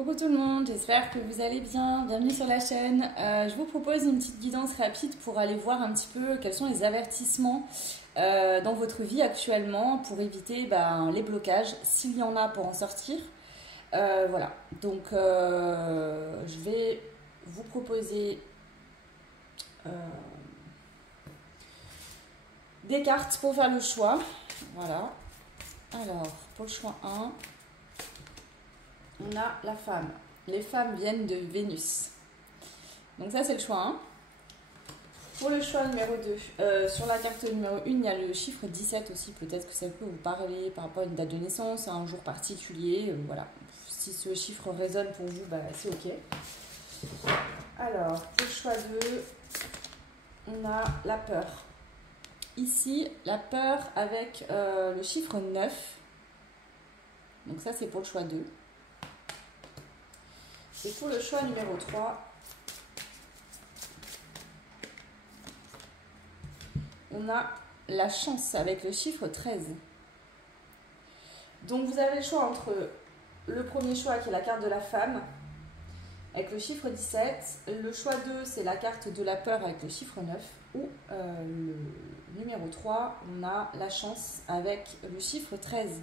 Coucou tout le monde, j'espère que vous allez bien. Bienvenue sur la chaîne. Je vous propose une petite guidance rapide pour aller voir un petit peu quels sont les avertissements dans votre vie actuellement pour éviter les blocages, s'il y en a pour en sortir. Voilà, donc je vais vous proposer des cartes pour faire le choix. Voilà, alors pour le choix 1. On a la femme. Les femmes viennent de Vénus. Donc ça, c'est le choix 1. Pour le choix numéro 2, sur la carte numéro 1, il y a le chiffre 17 aussi. Peut-être que ça peut vous parler par rapport à une date de naissance, à un jour particulier. Voilà. Si ce chiffre résonne pour vous, c'est OK. Alors, pour le choix 2, on a la peur. Ici, la peur avec le chiffre 9. Donc ça, c'est pour le choix 2. Et pour le choix numéro 3, on a la chance avec le chiffre 13. Donc vous avez le choix entre le premier choix qui est la carte de la femme avec le chiffre 17. Le choix 2, c'est la carte de la peur avec le chiffre 9. Ou le numéro 3, on a la chance avec le chiffre 13.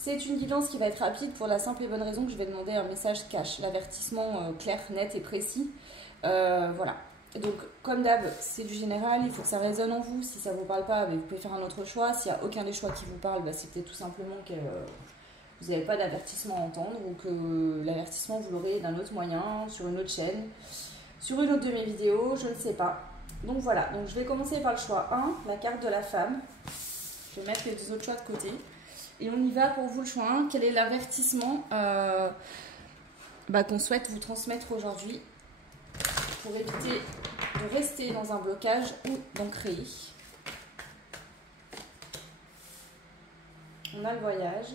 C'est une guidance qui va être rapide pour la simple et bonne raison que je vais demander un message cash, l'avertissement clair, net et précis. Voilà. Donc, comme d'hab, c'est du général, il faut que ça résonne en vous. Si ça ne vous parle pas, vous pouvez faire un autre choix. S'il n'y a aucun des choix qui vous parle, c'est peut-être tout simplement que vous n'avez pas d'avertissement à entendre ou que l'avertissement, vous l'aurez d'un autre moyen, sur une autre chaîne, sur une autre de mes vidéos, je ne sais pas. Donc voilà, donc je vais commencer par le choix 1, la carte de la femme. Je vais mettre les deux autres choix de côté. Et on y va pour vous le choix 1. Quel est l'avertissement qu'on souhaite vous transmettre aujourd'hui pour éviter de rester dans un blocage ou d'en créer? On a le voyage,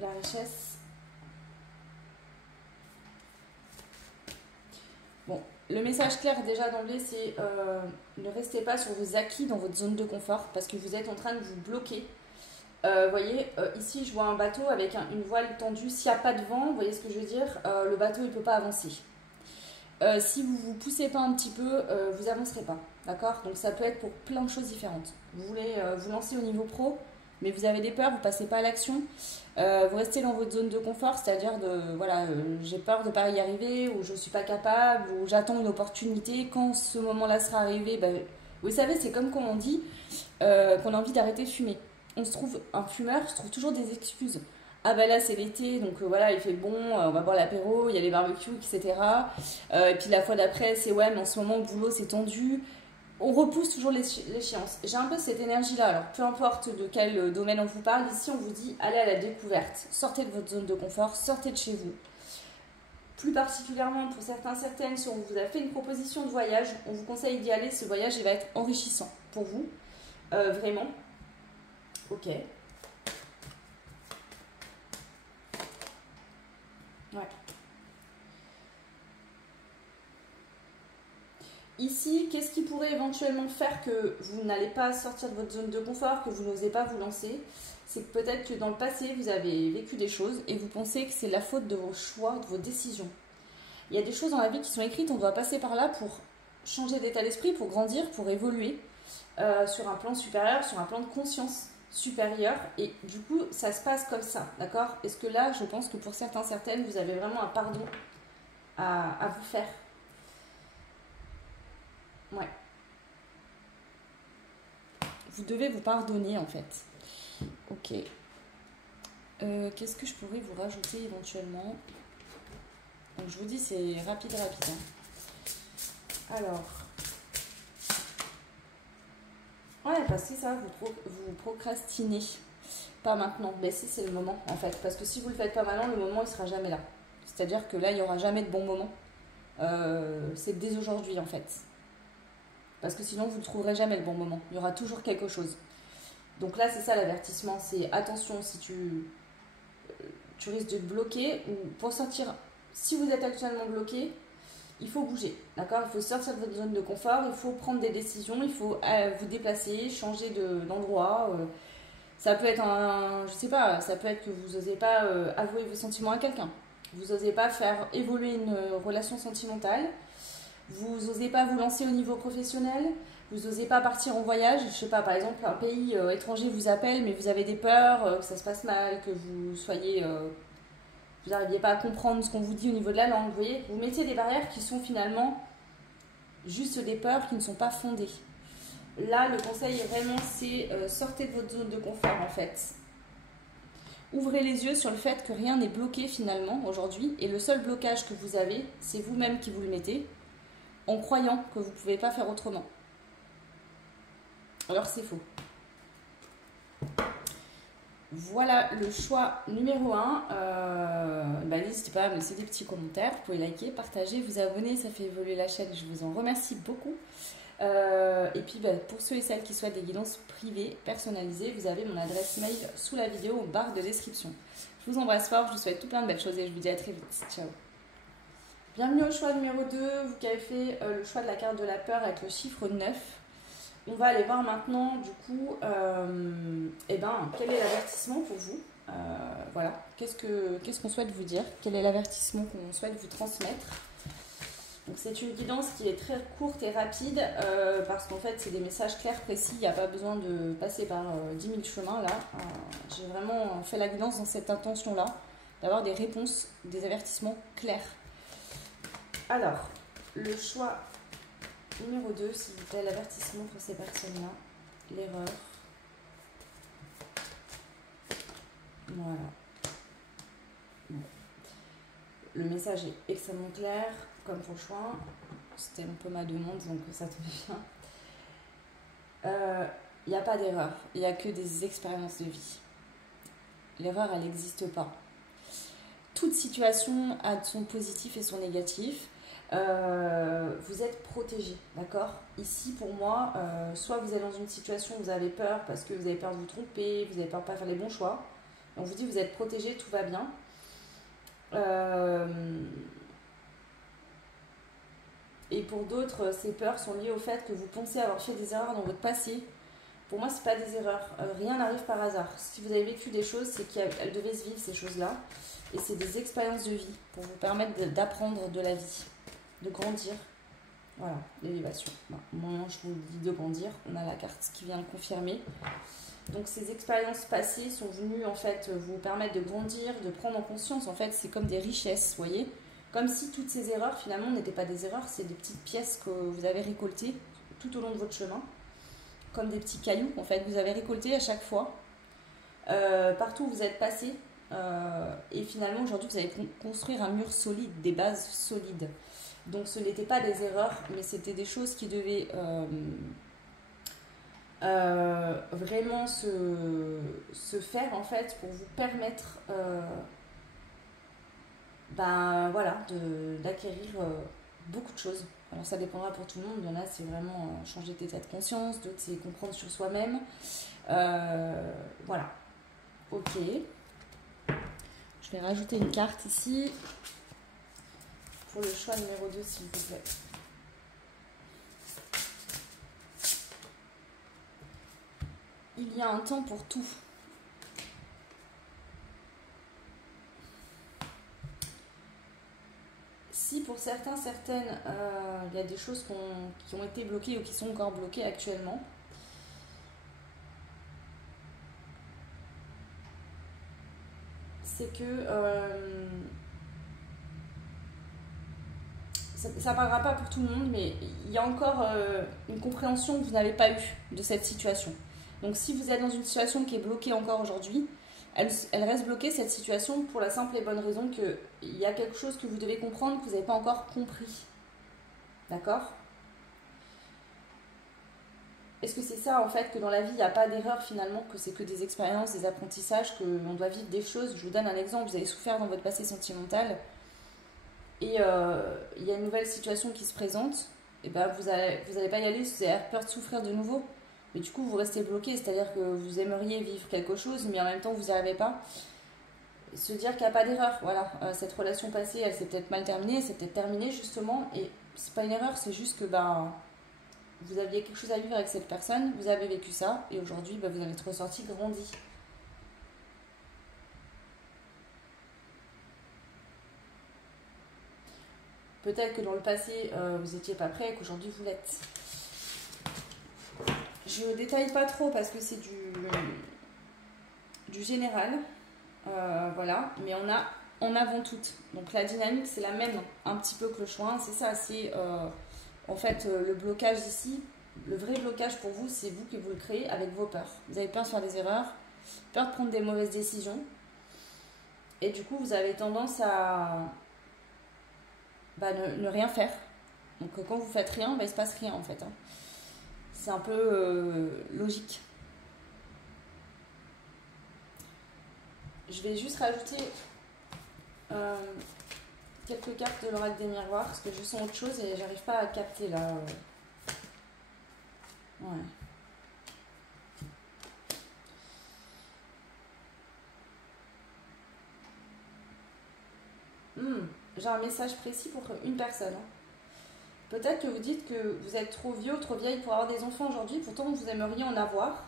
la richesse. Bon, le message clair déjà d'emblée, c'est ne restez pas sur vos acquis dans votre zone de confort parce que vous êtes en train de vous bloquer. Vous voyez, ici je vois un bateau avec une voile tendue. S'il n'y a pas de vent, vous voyez ce que je veux dire, le bateau il ne peut pas avancer. Si vous ne vous poussez pas un petit peu, vous n'avancerez pas. D'accord? Donc ça peut être pour plein de choses différentes. Vous voulez vous lancer au niveau pro, mais vous avez des peurs, vous ne passez pas à l'action. Vous restez dans votre zone de confort, c'est-à-dire j'ai peur de ne pas y arriver, ou je ne suis pas capable, ou j'attends une opportunité. Quand ce moment-là sera arrivé, vous savez, c'est comme quand on dit qu'on a envie d'arrêter de fumer. Un fumeur se trouve toujours des excuses. Ah là c'est l'été, donc voilà, il fait bon, on va boire l'apéro, il y a les barbecues, etc. Et puis la fois d'après, c'est ouais, mais en ce moment le boulot c'est tendu. On repousse toujours l'échéance. J'ai un peu cette énergie-là. Alors, peu importe de quel domaine on vous parle, ici on vous dit allez à la découverte. Sortez de votre zone de confort, sortez de chez vous. Plus particulièrement pour certaines, si on vous a fait une proposition de voyage, on vous conseille d'y aller. Ce voyage, il va être enrichissant pour vous. Vraiment. Ok. Ouais. Ici, qu'est-ce qui pourrait éventuellement faire que vous n'allez pas sortir de votre zone de confort, que vous n'osez pas vous lancer? C'est que peut-être que dans le passé, vous avez vécu des choses et vous pensez que c'est la faute de vos choix, de vos décisions. Il y a des choses dans la vie qui sont écrites, on doit passer par là pour changer d'état d'esprit, pour grandir, pour évoluer sur un plan supérieur, sur un plan de conscience supérieure. Et du coup, ça se passe comme ça, d'accord? Est-ce que là, je pense que pour certaines, vous avez vraiment un pardon à vous faire? Ouais. Vous devez vous pardonner en fait. Ok. Qu'est-ce que je pourrais vous rajouter éventuellement? Donc je vous dis c'est rapide. Alors. Ouais, parce que ça, vous procrastinez. Pas maintenant. Mais si c'est le moment en fait. Parce que si vous ne le faites pas maintenant, le moment il sera jamais là. C'est-à-dire que là, il n'y aura jamais de bon moment. C'est dès aujourd'hui en fait. Parce que sinon, vous ne trouverez jamais le bon moment. Il y aura toujours quelque chose. Donc là, c'est ça l'avertissement. C'est attention, si tu risques de te bloquer. Ou pour sortir, si vous êtes actuellement bloqué, il faut bouger. D'accord? Il faut sortir de votre zone de confort. Il faut prendre des décisions. Il faut vous déplacer, changer d'endroit. Ça peut être je sais pas, ça peut être que vous n'osez pas avouer vos sentiments à quelqu'un. Vous n'osez pas faire évoluer une relation sentimentale. Vous n'osez pas vous lancer au niveau professionnel. Vous n'osez pas partir en voyage. Je sais pas, par exemple, un pays étranger vous appelle, mais vous avez des peurs, que ça se passe mal, que vous n'arriviez pas à comprendre ce qu'on vous dit au niveau de la langue. Vous voyez, vous mettez des barrières qui sont finalement juste des peurs qui ne sont pas fondées. Là, le conseil vraiment, c'est sortez de votre zone de confort en fait. Ouvrez les yeux sur le fait que rien n'est bloqué finalement aujourd'hui et le seul blocage que vous avez, c'est vous-même qui vous le mettez en croyant que vous ne pouvez pas faire autrement. Alors c'est faux. Voilà le choix numéro 1. N'hésitez pas à me laisser des petits commentaires. Vous pouvez liker, partager, vous abonner. Ça fait évoluer la chaîne. Je vous en remercie beaucoup. Et puis pour ceux et celles qui souhaitent des guidances privées, personnalisées, vous avez mon adresse mail sous la vidéo en barre de description. Je vous embrasse fort. Je vous souhaite tout plein de belles choses et je vous dis à très vite. Ciao. Bienvenue au choix numéro 2. Vous qui avez fait le choix de la carte de la peur avec le chiffre 9. On va aller voir maintenant, du coup, quel est l'avertissement pour vous. Voilà, qu'est-ce qu'on souhaite vous dire? Quel est l'avertissement qu'on souhaite vous transmettre? Donc c'est une guidance qui est très courte et rapide, parce qu'en fait, c'est des messages clairs, précis. Il n'y a pas besoin de passer par 10 000 chemins, là. J'ai vraiment fait la guidance dans cette intention-là, d'avoir des réponses, des avertissements clairs. Alors, le choix numéro 2, s'il vous plaît, l'avertissement pour ces personnes-là. L'erreur. Voilà. Bon. Le message est extrêmement clair, comme pour le choix. C'était un peu ma demande, donc ça tombe bien. Il n'y a pas d'erreur, il n'y a que des expériences de vie. L'erreur, elle n'existe pas. Toute situation a son positif et son négatif. Vous êtes protégé, d'accord? Ici, pour moi, soit vous êtes dans une situation où vous avez peur parce que vous avez peur de vous tromper, vous avez peur de ne pas faire les bons choix. On vous dit vous êtes protégé, tout va bien. Et pour d'autres, ces peurs sont liées au fait que vous pensez avoir fait des erreurs dans votre passé. Pour moi, ce n'est pas des erreurs. Rien n'arrive par hasard. Si vous avez vécu des choses, c'est qu'elles devaient se vivre, ces choses-là. Et c'est des expériences de vie pour vous permettre d'apprendre de la vie, de grandir. Voilà, l'élévation. Bon, au moment où je vous dis de grandir, on a la carte qui vient le confirmer. Donc ces expériences passées sont venues en fait vous permettre de grandir, de prendre en conscience. En fait, c'est comme des richesses, vous voyez. Comme si toutes ces erreurs finalement n'étaient pas des erreurs, c'est des petites pièces que vous avez récoltées tout au long de votre chemin. Comme des petits cailloux en fait, vous avez récoltés à chaque fois. Partout où vous êtes passé. Et finalement aujourd'hui vous allez construire un mur solide, des bases solides. Donc ce n'était pas des erreurs, mais c'était des choses qui devaient vraiment se faire en fait pour vous permettre d'acquérir beaucoup de choses. Alors ça dépendra pour tout le monde. Il y en a c'est vraiment changer d'état de conscience, d'autres c'est comprendre sur soi-même. Voilà. Ok. Je vais rajouter une carte ici pour le choix numéro 2 s'il vous plaît. Il y a un temps pour tout. Si pour certains, certaines, il y a des choses qui ont été bloquées ou qui sont encore bloquées actuellement, c'est que ça ne parlera pas pour tout le monde, mais il y a encore une compréhension que vous n'avez pas eue de cette situation. Donc si vous êtes dans une situation qui est bloquée encore aujourd'hui, elle reste bloquée cette situation pour la simple et bonne raison qu'il y a quelque chose que vous devez comprendre que vous n'avez pas encore compris. D'accord ? Est-ce que c'est ça en fait, que dans la vie il n'y a pas d'erreur finalement, que c'est que des expériences, des apprentissages, qu'on doit vivre des choses? Je vous donne un exemple, vous avez souffert dans votre passé sentimental et il y a une nouvelle situation qui se présente, et ben vous allez pas y aller, vous avez peur de souffrir de nouveau. Mais du coup, vous restez bloqué, c'est-à-dire que vous aimeriez vivre quelque chose, mais en même temps, vous n'y arrivez pas. Se dire qu'il n'y a pas d'erreur, voilà. Cette relation passée, elle s'est peut-être mal terminée, elle s'est peut-être terminée justement, et c'est pas une erreur, c'est juste que vous aviez quelque chose à vivre avec cette personne, vous avez vécu ça, et aujourd'hui, vous en êtes ressorti grandi. Peut-être que dans le passé, vous n'étiez pas prêt et qu'aujourd'hui, vous l'êtes. Je détaille pas trop parce que c'est du général. Voilà, mais on a en avant toutes. Donc la dynamique, c'est la même, un petit peu que le choix. C'est ça, c'est en fait le blocage ici. Le vrai blocage pour vous, c'est vous qui vous le créez avec vos peurs. Vous avez peur de faire des erreurs, peur de prendre des mauvaises décisions. Et du coup, vous avez tendance à ne rien faire. Donc quand vous faites rien, il ne se passe rien en fait. Hein. C'est un peu logique. Je vais juste rajouter quelques cartes de l'oracle des miroirs parce que je sens autre chose et j'arrive pas à capter là. Ouais. J'ai un message précis pour une personne. Hein. Peut-être que vous dites que vous êtes trop vieux ou trop vieille pour avoir des enfants aujourd'hui, pourtant vous aimeriez en avoir.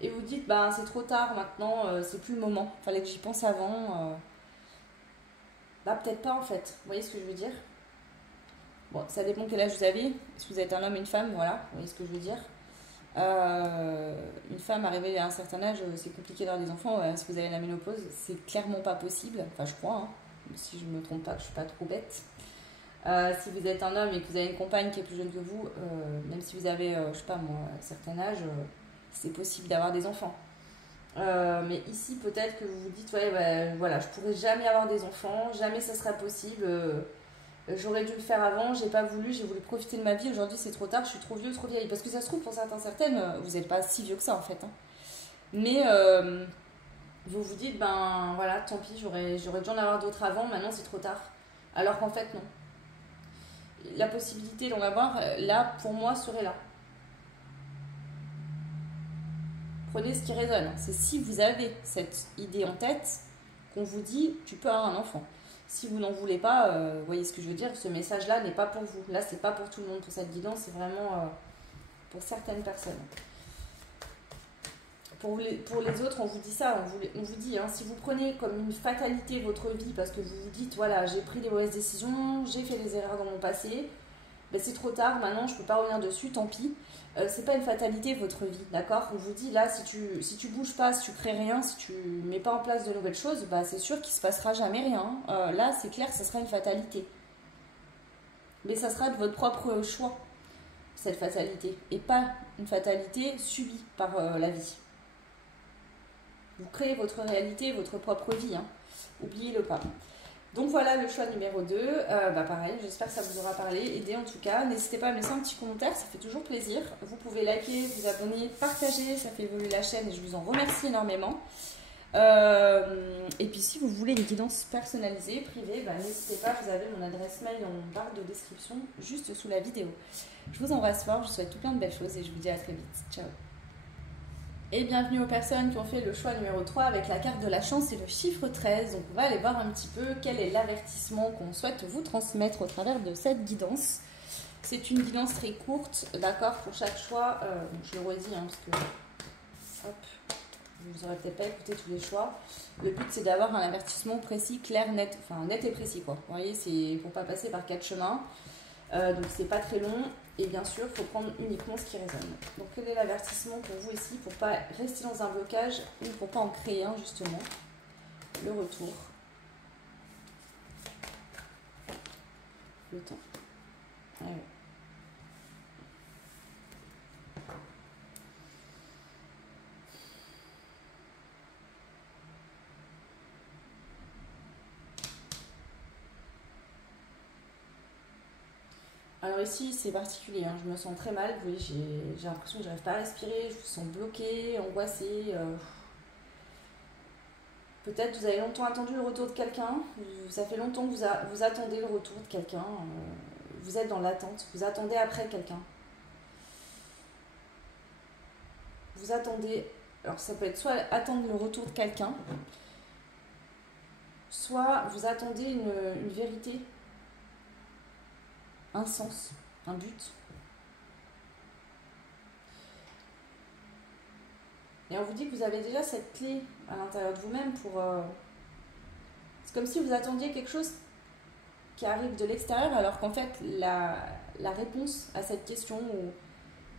Et vous dites, bah, c'est trop tard maintenant, c'est plus le moment. Fallait que j'y pense avant. Bah, peut-être pas en fait. Vous voyez ce que je veux dire? Bon, ça dépend quel âge vous avez. Si vous êtes un homme, une femme, voilà. Vous voyez ce que je veux dire? Une femme arrivée à un certain âge, c'est compliqué d'avoir des enfants. Si vous avez la ménopause, c'est clairement pas possible. Enfin, je crois, hein. Si je me trompe pas, que je suis pas trop bête. Si vous êtes un homme et que vous avez une compagne qui est plus jeune que vous, même si vous avez, je sais pas moi, un certain âge, c'est possible d'avoir des enfants. Mais ici, peut-être que vous vous dites, ouais, bah, voilà, je pourrais jamais avoir des enfants, jamais ça sera possible. J'aurais dû le faire avant, j'ai pas voulu, j'ai voulu profiter de ma vie. Aujourd'hui, c'est trop tard, je suis trop vieux, trop vieille. Parce que ça se trouve, pour certains, certaines, vous n'êtes pas si vieux que ça en fait. Hein. Mais vous vous dites, ben voilà, tant pis, j'aurais dû en avoir d'autres avant, maintenant c'est trop tard. Alors qu'en fait, non. La possibilité d'en avoir, là, pour moi, serait là. Prenez ce qui résonne. C'est si vous avez cette idée en tête qu'on vous dit, tu peux avoir un enfant. Si vous n'en voulez pas, vous voyez ce que je veux dire, ce message-là n'est pas pour vous. Là, c'est pas pour tout le monde. Pour cette guidance, c'est vraiment pour certaines personnes. Pour les autres, on vous dit ça, on vous dit, hein, si vous prenez comme une fatalité votre vie parce que vous vous dites, voilà, j'ai pris des mauvaises décisions, j'ai fait des erreurs dans mon passé, ben c'est trop tard, maintenant je peux pas revenir dessus, tant pis. C'est pas une fatalité votre vie, d'accord? On vous dit, là, si tu bouges pas, si tu crées rien, si tu mets pas en place de nouvelles choses, bah, c'est sûr qu'il se passera jamais rien. Là, c'est clair, ça sera une fatalité. Mais ça sera de votre propre choix, cette fatalité, et pas une fatalité subie par la vie. Vous créez votre réalité, votre propre vie. Hein. Oubliez-le pas. Donc voilà le choix numéro 2. Pareil, j'espère que ça vous aura parlé, aidé en tout cas. N'hésitez pas à me laisser un petit commentaire, ça fait toujours plaisir. Vous pouvez liker, vous abonner, partager, ça fait évoluer la chaîne et je vous en remercie énormément. Et puis si vous voulez une guidance personnalisée, privée, n'hésitez pas, vous avez mon adresse mail en barre de description juste sous la vidéo. Je vous embrasse fort, je vous souhaite tout plein de belles choses et je vous dis à très vite. Ciao. Et bienvenue aux personnes qui ont fait le choix numéro 3 avec la carte de la chance et le chiffre 13. Donc on va aller voir un petit peu quel est l'avertissement qu'on souhaite vous transmettre au travers de cette guidance. C'est une guidance très courte, d'accord, pour chaque choix. Je le redis, hein, parce que hop, vous n'aurez peut-être pas écouté tous les choix. Le but c'est d'avoir un avertissement précis, clair, net, enfin net et précis quoi. Vous voyez, c'est pour pas passer par 4 chemins. Donc c'est pas très long. Et bien sûr, il faut prendre uniquement ce qui résonne. Donc quel est l'avertissement pour vous ici pour pas rester dans un blocage ou pour pas en créer un justement? Le retour. Le temps. Ah ouais. Alors ici, c'est particulier, hein. Je me sens très mal. Vous voyez, j'ai l'impression que j'arrive pas à respirer, je me sens bloquée, angoissée. Peut-être vous avez longtemps attendu le retour de quelqu'un, ça fait longtemps que vous attendez le retour de quelqu'un, vous êtes dans l'attente, vous attendez après quelqu'un. Vous attendez, alors ça peut être soit attendre le retour de quelqu'un, soit vous attendez une vérité, un sens, un but. Et on vous dit que vous avez déjà cette clé à l'intérieur de vous-même pour... C'est comme si vous attendiez quelque chose qui arrive de l'extérieur, alors qu'en fait, la réponse à cette question,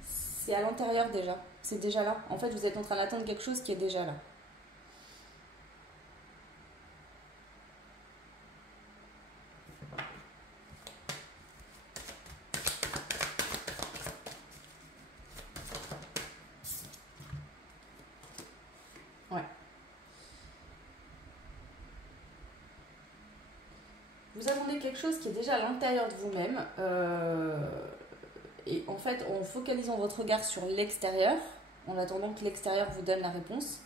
c'est à l'intérieur déjà. C'est déjà là. En fait, vous êtes en train d'attendre quelque chose qui est déjà là. Ouais. Vous attendez quelque chose qui est déjà à l'intérieur de vous-même. Et en fait, en focalisant votre regard sur l'extérieur, en attendant que l'extérieur vous donne la réponse,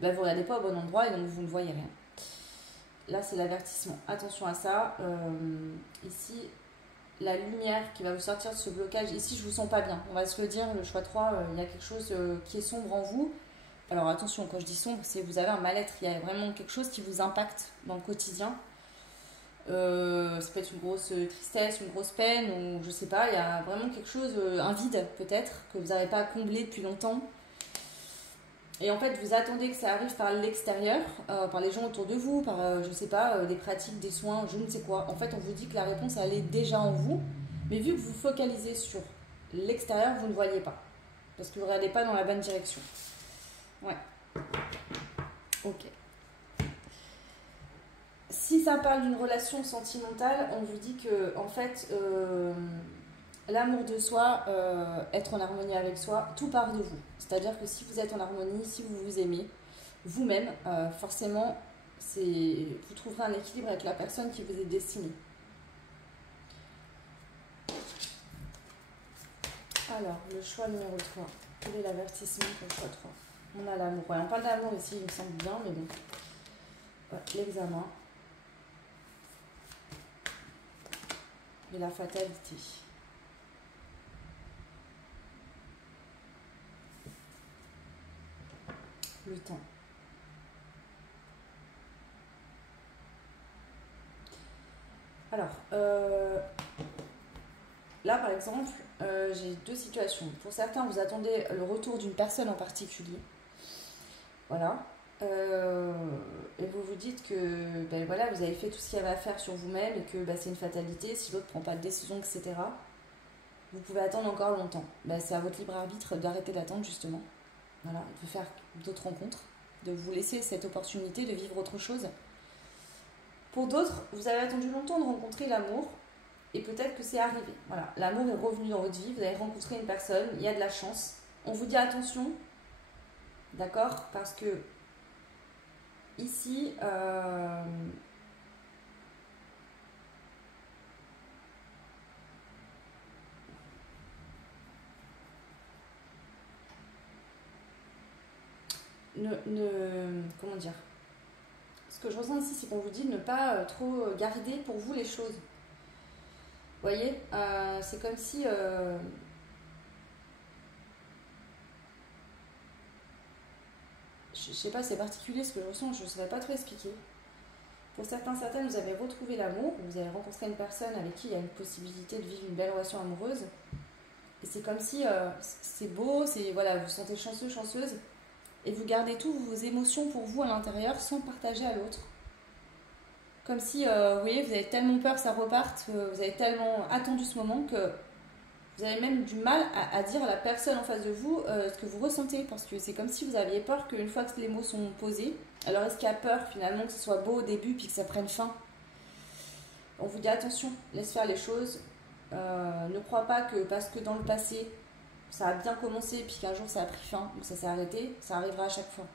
ben vous ne regardez pas au bon endroit et donc vous ne voyez rien. Là, c'est l'avertissement. Attention à ça. Ici, la lumière qui va vous sortir de ce blocage. Ici, je ne vous sens pas bien. On va se le dire, le choix 3, il y a quelque chose qui est sombre en vous. Alors attention, quand je dis sombre, c'est que vous avez un mal-être. Il y a vraiment quelque chose qui vous impacte dans le quotidien. Ça peut être une grosse tristesse, une grosse peine, ou je sais pas, il y a vraiment quelque chose, un vide peut-être, que vous n'avez pas comblé depuis longtemps. Et en fait, vous attendez que ça arrive par l'extérieur, par les gens autour de vous, par, je sais pas, des pratiques, des soins, je ne sais quoi. En fait, on vous dit que la réponse, elle est déjà en vous, mais vu que vous focalisez sur l'extérieur, vous ne voyez pas. Parce que vous ne regardez pas dans la bonne direction. Ouais. Ok. Si ça parle d'une relation sentimentale, on vous dit que, en fait, l'amour de soi, être en harmonie avec soi, tout part de vous. C'est-à-dire que si vous êtes en harmonie, si vous vous aimez, vous-même, forcément, vous trouverez un équilibre avec la personne qui vous est destinée. Alors, le choix numéro 3. Quel est l'avertissement pour le choix 3? On a l'amour. Ouais, on parle d'amour ici, il me semble bien, mais bon. Ouais, l'examen. Et la fatalité. Le temps. Alors, là par exemple, j'ai deux situations. Pour certains, vous attendez le retour d'une personne en particulier. Voilà. Et vous vous dites que ben voilà, vous avez fait tout ce qu'il y avait à faire sur vous-même et que ben, c'est une fatalité. Si l'autre ne prend pas de décision, etc., vous pouvez attendre encore longtemps. Ben, c'est à votre libre arbitre d'arrêter d'attendre justement. Voilà, de faire d'autres rencontres, de vous laisser cette opportunité de vivre autre chose. Pour d'autres, vous avez attendu longtemps de rencontrer l'amour et peut-être que c'est arrivé. Voilà, l'amour est revenu dans votre vie, vous avez rencontré une personne, il y a de la chance. On vous dit attention, d'accord? Parce que ici, comment dire? Ce que je ressens ici, c'est qu'on vous dit de ne pas trop garder pour vous les choses. Vous voyez, c'est comme si je sais pas, c'est particulier ce que je ressens, je ne saurais pas trop expliquer. Pour certains, certaines, vous avez retrouvé l'amour, vous avez rencontré une personne avec qui il y a une possibilité de vivre une belle relation amoureuse. Et c'est comme si c'est beau, voilà, vous vous sentez chanceux, chanceuse, et vous gardez toutes vos émotions pour vous à l'intérieur sans partager à l'autre. Comme si, vous voyez, vous avez tellement peur que ça reparte, vous avez tellement attendu ce moment que vous avez même du mal à dire à la personne en face de vous ce que vous ressentez. Parce que c'est comme si vous aviez peur qu'une fois que les mots sont posés, alors est-ce qu'il y a peur finalement que ce soit beau au début puis que ça prenne fin? On vous dit attention, laisse faire les choses. Ne crois pas que parce que dans le passé, ça a bien commencé puis qu'un jour ça a pris fin ou ça s'est arrêté, ça arrivera à chaque fois.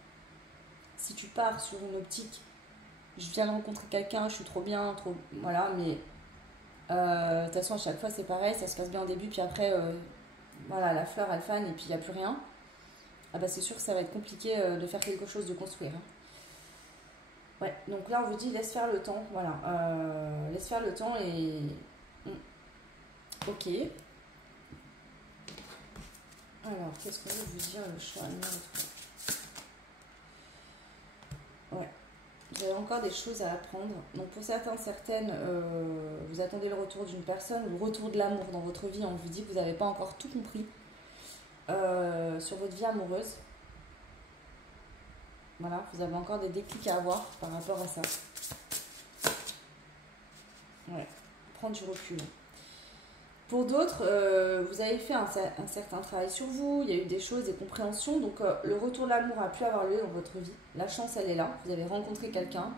Si tu pars sur une optique, je viens de rencontrer quelqu'un, je suis trop bien, trop... Voilà, mais de toute façon à chaque fois c'est pareil, ça se passe bien au début puis après, voilà, la fleur elle fane et puis il n'y a plus rien. Ah bah c'est sûr que ça va être compliqué de faire quelque chose, de construire. Hein. Ouais, donc là on vous dit laisse faire le temps, voilà. Laisse faire le temps et... Ok. Alors, qu'est-ce qu'on veut vous dire le choix numéro 3? Ouais. Vous avez encore des choses à apprendre. Donc pour certains, certaines, vous attendez le retour d'une personne, le retour de l'amour dans votre vie. On vous dit que vous n'avez pas encore tout compris sur votre vie amoureuse. Voilà, vous avez encore des déclics à avoir par rapport à ça. Ouais. prendre du recul. Pour d'autres, vous avez fait un certain travail sur vous, il y a eu des choses, des compréhensions, donc le retour de l'amour a pu avoir lieu dans votre vie. La chance, elle est là, vous avez rencontré quelqu'un.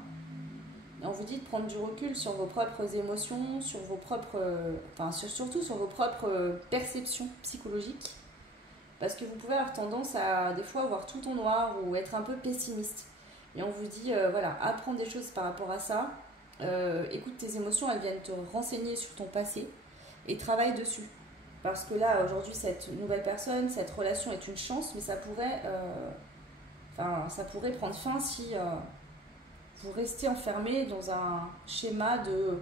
Et on vous dit de prendre du recul sur vos propres émotions, sur vos propres, surtout sur vos propres perceptions psychologiques, parce que vous pouvez avoir tendance à des fois voir tout en noir ou être un peu pessimiste. Et on vous dit, voilà, apprends des choses par rapport à ça, écoute tes émotions, elles viennent te renseigner sur ton passé et travaille dessus. Parce que là, aujourd'hui, cette nouvelle personne, cette relation est une chance, mais ça pourrait prendre fin si vous restez enfermé dans un schéma de...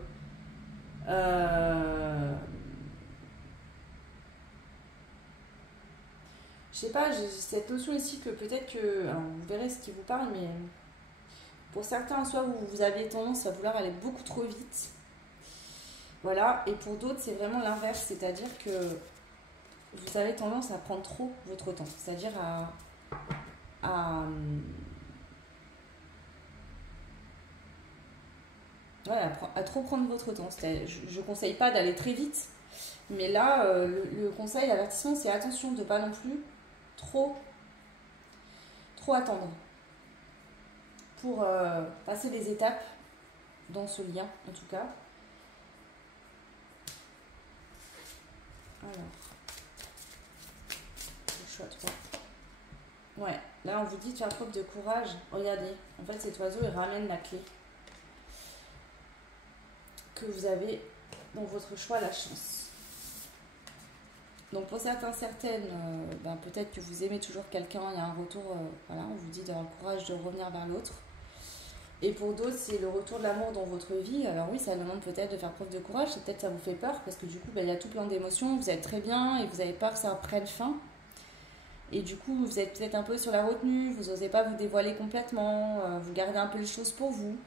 je sais pas, j'ai cette notion ici que peut-être que... Alors, vous verrez ce qui vous parle, mais pour certains, soit vous avez tendance à vouloir aller beaucoup trop vite. Voilà, et pour d'autres, c'est vraiment l'inverse, c'est-à-dire que vous avez tendance à prendre trop votre temps, c'est-à-dire à trop prendre votre temps. Je ne conseille pas d'aller très vite, mais là, le conseil, l'avertissement, c'est attention de ne pas non plus trop attendre pour passer les étapes dans ce lien, en tout cas. Alors, le choix 3. Ouais, là on vous dit de faire preuve de courage. Regardez, en fait cet oiseau il ramène la clé que vous avez dans votre choix, la chance. Donc pour certains, certaines, peut-être que vous aimez toujours quelqu'un, il y a un retour, voilà, on vous dit d'avoir le courage de revenir vers l'autre. Et pour d'autres, c'est le retour de l'amour dans votre vie. Alors oui, ça demande peut-être de faire preuve de courage, et peut-être ça vous fait peur, parce que du coup, il y a tout plein d'émotions, vous êtes très bien, et vous avez peur que ça prenne fin. Et du coup, vous êtes peut-être un peu sur la retenue, vous n'osez pas vous dévoiler complètement, vous gardez un peu les choses pour vous.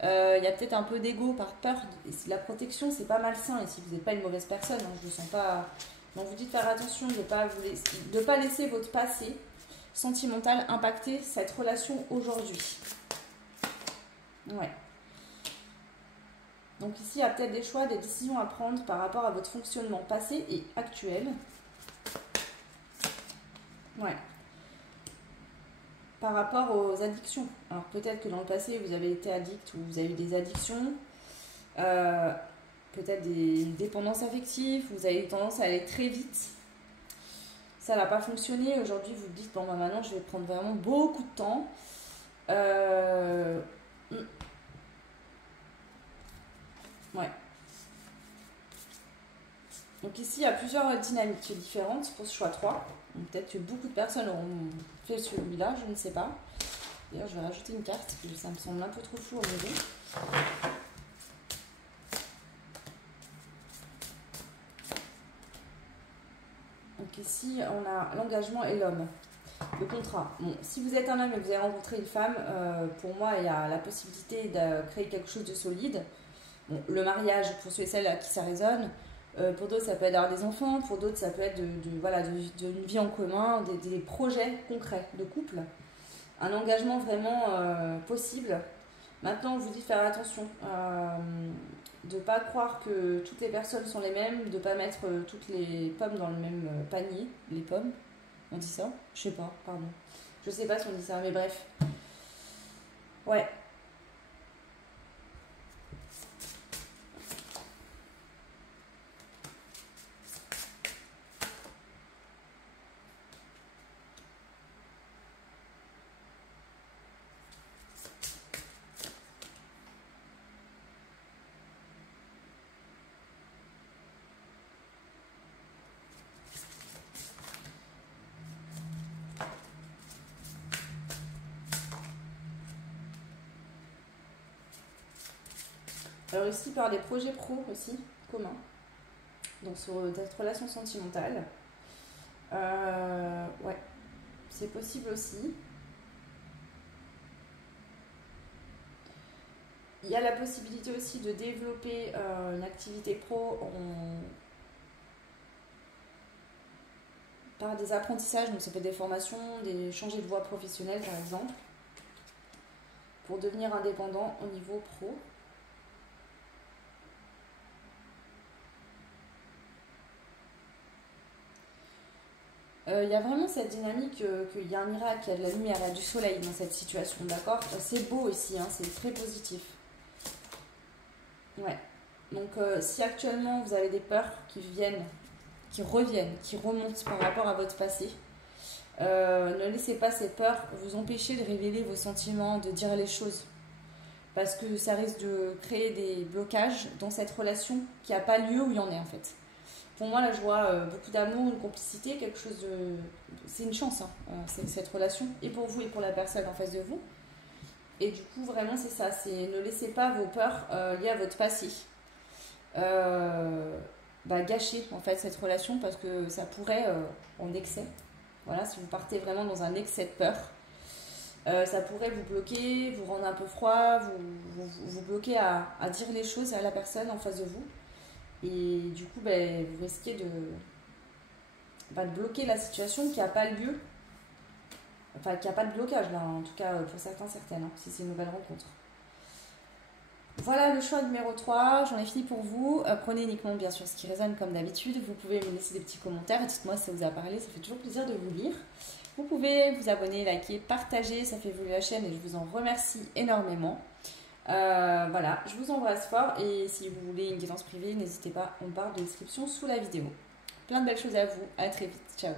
Il y a peut-être un peu d'ego par peur. Et la protection, c'est pas malsain. Et si vous n'êtes pas une mauvaise personne, je ne sens pas... Donc vous dites de faire attention de ne pas laisser votre passé sentimental impacter cette relation aujourd'hui. Ouais. Donc ici, il y a peut-être des choix, des décisions à prendre par rapport à votre fonctionnement passé et actuel. Ouais. Par rapport aux addictions. Alors peut-être que dans le passé, vous avez été addict ou vous avez eu des addictions. Peut-être des dépendances affectives, vous avez eu tendance à aller très vite. Ça n'a pas fonctionné. Aujourd'hui, vous dites, bon, maintenant, je vais prendre vraiment beaucoup de temps. Ouais. Donc ici, il y a plusieurs dynamiques différentes pour ce choix 3. Peut-être que beaucoup de personnes auront fait celui-là, je ne sais pas. D'ailleurs, je vais rajouter une carte, parce que ça me semble un peu trop flou au niveau. Donc ici, on a l'engagement et l'homme. Le contrat. Bon, si vous êtes un homme et que vous avez rencontré une femme, pour moi, il y a la possibilité de créer quelque chose de solide. Bon, le mariage, pour ceux et celles à qui ça résonne. Pour d'autres, ça peut être d'avoir des enfants. Pour d'autres, ça peut être d'une vie en commun, des projets concrets de couple. Un engagement vraiment possible. Maintenant, on vous dit de faire attention. De ne pas croire que toutes les personnes sont les mêmes. De ne pas mettre toutes les pommes dans le même panier. Les pommes, on dit ça? Je sais pas, pardon. Je sais pas si on dit ça, mais bref. Ouais. Alors ici, par des projets pro aussi, communs, dans cette relation sentimentale. Ouais, c'est possible aussi. Il y a la possibilité aussi de développer une activité pro par des apprentissages, donc ça peut être des formations, changer de voie professionnelle par exemple, pour devenir indépendant au niveau pro. Il y a vraiment cette dynamique qu'il y a un miracle, il y a de la lumière, il y a du soleil dans cette situation, d'accord? C'est beau ici, hein, c'est très positif. Ouais. Donc si actuellement vous avez des peurs qui viennent, qui reviennent, qui remontent par rapport à votre passé, ne laissez pas ces peurs vous empêcher de révéler vos sentiments, de dire les choses. Parce que ça risque de créer des blocages dans cette relation qui n'a pas lieu où il y en est en fait. Pour moi, là, je vois beaucoup d'amour, une complicité, quelque chose de... C'est une chance, hein, cette relation, et pour vous et pour la personne en face de vous. Et du coup, vraiment, c'est ça. C'est ne laissez pas vos peurs liées à votre passé gâcher en fait cette relation parce que ça pourrait en excès. Voilà, si vous partez vraiment dans un excès de peur, ça pourrait vous bloquer, vous rendre un peu froid, vous bloquer à dire les choses à la personne en face de vous. Et du coup, vous risquez de bloquer la situation qui n'a pas lieu. Enfin, qui n'a pas de blocage là, en tout cas pour certains, certaines, hein, si c'est une nouvelle rencontre. Voilà le choix numéro 3, j'en ai fini pour vous. Prenez uniquement bien sûr ce qui résonne comme d'habitude. Vous pouvez me laisser des petits commentaires, dites-moi si ça vous a parlé, ça fait toujours plaisir de vous lire. Vous pouvez vous abonner, liker, partager, ça fait évoluer la chaîne et je vous en remercie énormément. Voilà, je vous embrasse fort et si vous voulez une guidance privée, n'hésitez pas, on barre de description sous la vidéo. Plein de belles choses à vous, à très vite, ciao.